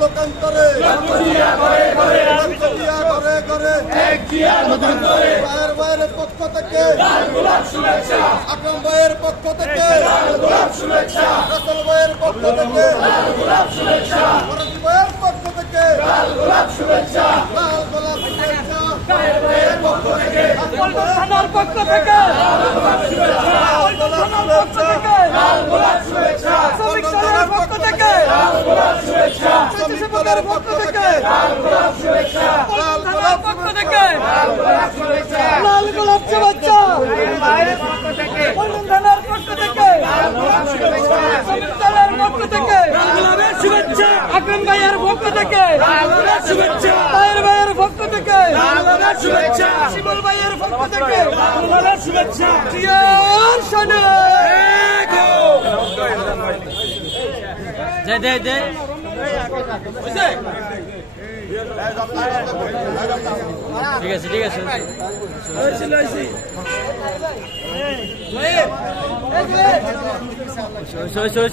লোকান্তরে ভাইয়ের পক্ষ থেকে আকরাম ভাইয়ের পক্ষ থেকে রাসেল ভাইয়ের পক্ষ থেকে ফরাজি ভাইয়ের পক্ষ থেকে লাল গোলাপ শুভেচ্ছা থানার পক্ষ থেকে শ্রমিক দলের পক্ষ থেকে স্বেচ্ছাসেবকের পক্ষ থেকে পক্ষ থেকে লাল গোলাপ শুভেচ্ছা থানার পক্ষ থেকে শ্রমিক দলের পক্ষ থেকে শুভেচ্ছা আকরাম ভাইয়ের পক্ষ থেকে শুভেচ্ছা তাহের ভাইয়ের পক্ষ থেকে শুভেচ্ছা শিমুল ভাইয়ের পক্ষ থেকে শুভেচ্ছা জিয়ার শানে জয় জয় জয় ঠিক আছে ঠিক আছে সমস্যা